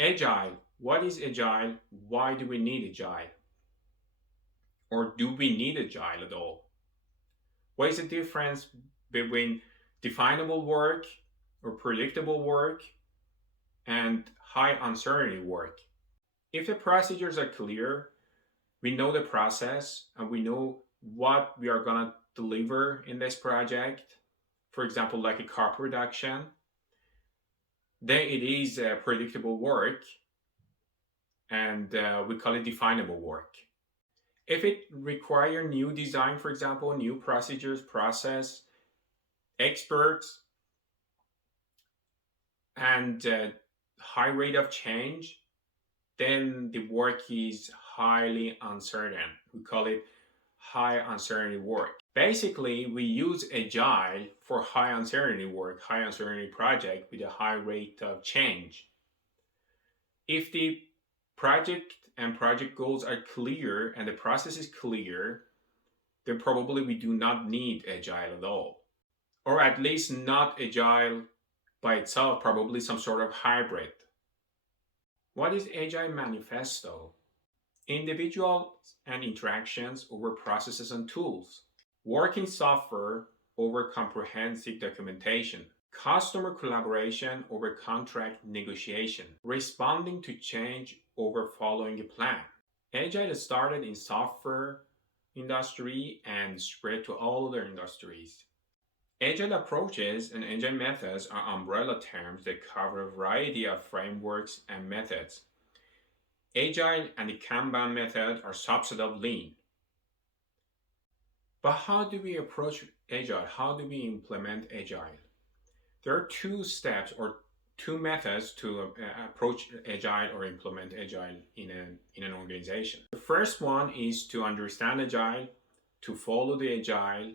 Agile. What is Agile? Why do we need Agile? Or do we need Agile at all? What is the difference between definable work or predictable work and high uncertainty work? If the procedures are clear, we know the process and we know what we are going to deliver in this project, for example, like a car production, then it is predictable work and we call it definable work. If it require new design, for example, new procedures, process, experts, and high rate of change, then the work is highly uncertain. We call it high uncertainty work. Basically, we use Agile for high uncertainty work, high uncertainty project with a high rate of change. If the project and project goals are clear and the process is clear, then probably we do not need Agile at all. Or at least not Agile by itself, probably some sort of hybrid. What is Agile Manifesto? Individuals and interactions over processes and tools. Working software over comprehensive documentation. Customer collaboration over contract negotiation. Responding to change over following a plan. Agile started in software industry and spread to all other industries. Agile approaches and agile methods are umbrella terms that cover a variety of frameworks and methods. Agile and the Kanban method are subset of Lean. But how do we approach Agile? How do we implement Agile? There are two steps or two methods to approach Agile or implement Agile in an organization. The first one is to understand Agile, to follow the Agile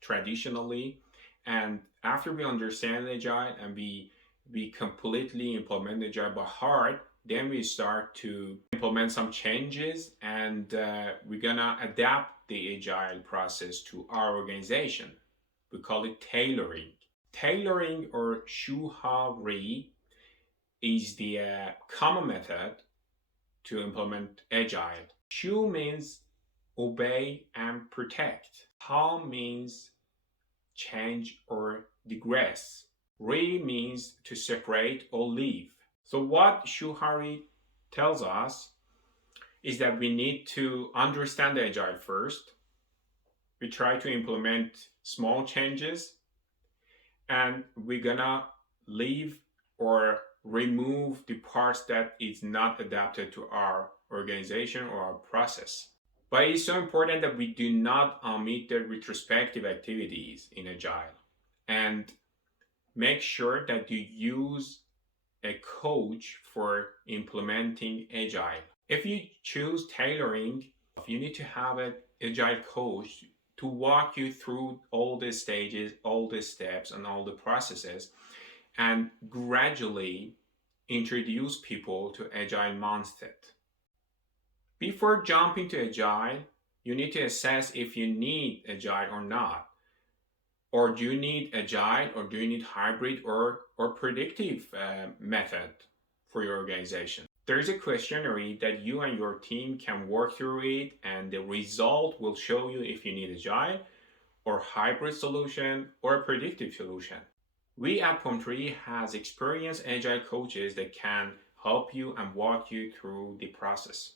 traditionally, and after we understand Agile and we completely implement Agile by heart, then we start to implement some changes and we're gonna adapt the Agile process to our organization. We call it tailoring. Tailoring or shuhari is the common method to implement Agile. Shu means obey and protect. Ha means change or digress. Re means to separate or leave. So what Shuhari tells us is that we need to understand Agile first. We try to implement small changes and we're gonna leave or remove the parts that is not adapted to our organization or our process. But it's so important that we do not omit the retrospective activities in Agile and make sure that you use a coach for implementing Agile. If you choose tailoring, you need to have an Agile coach to walk you through all the stages, all the steps, and all the processes, and gradually introduce people to Agile mindset. Before jumping to Agile, you need to assess if you need Agile or not. Or do you need Agile or do you need hybrid or predictive method for your organization? There's a questionnaire that you and your team can work through it, and the result will show you if you need Agile or hybrid solution or a predictive solution. We at Pomtree has experienced Agile coaches that can help you and walk you through the process.